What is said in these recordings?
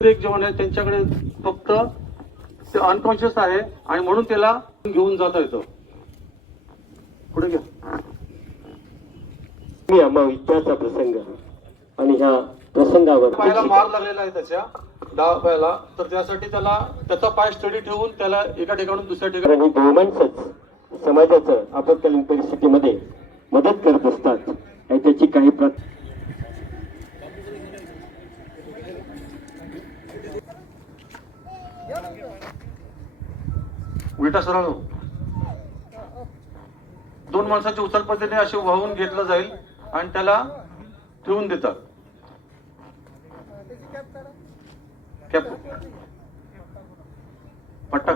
एक जवान आहे त्यांच्याकडे फक्त ते अनकॉन्शियस आहे आणि म्हणून त्याला घेऊन जाता येतं. पुढे घ्या. मी अमाविद्याचा प्रसंग आणि ह्या प्रसंगावर पायाला मार लागलेला आहे त्याच्या डाव्या पायाला, तर त्यासाठी त्याला त्याचा पाय स्टडी ठेवून त्याला एका ठिकाणून दुसऱ्या ठिकाणी आणि बहुमांसच समाजाचं आपत्कालीन परिस्थितीमध्ये मदत करत असतात आणि त्याची काही विटा सरळ हो. दोन माणसाची उचलपद्धतीने अशी वाहून घेतलं जाईल आणि त्याला ठेवून देतात. कॅप पट्टा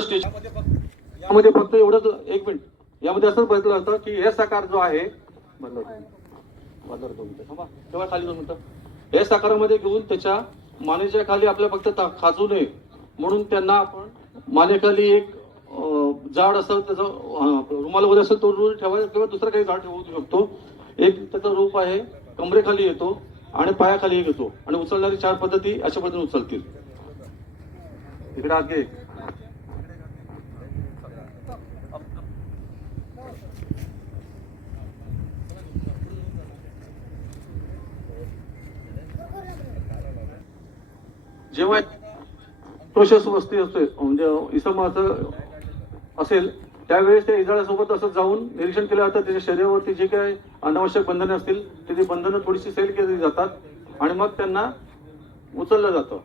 स्टेज यामध्ये फक्त एवढंच. एक मिनिट, यामध्ये असंच बघितलं होतं की हे साकार जो आहे तेव्हा खाली दोन मिनिटं हे साकारामध्ये घेऊन त्याच्या मानेच्या खाली आपल्या फक्त खाजू नये म्हणून त्यांना आपण मानेखाली एक जाड असं त्याचं रुमाल वगैरे असेल तो रूल ठेवायचा किंवा दुसरं काही जाड ठेवू शकतो. एक त्याचं रूप आहे कमरेखाली येतो आणि पायाखाली एक येतो आणि उचलणारी 4 पद्धती अशा पद्धतीने उचलतील. इकडे आगे जेव्हा प्रोसेस वस्ती असते म्हणजे इसमाचं असेल त्यावेळेस त्या इजाळ्यासोबत असं जाऊन निरीक्षण केलं जातं. त्याच्या शरीरावरती जे काही अनावश्यक बंधने असतील ते बंधनं थोडीशी सैल केली जातात आणि मग त्यांना उचललं जातं.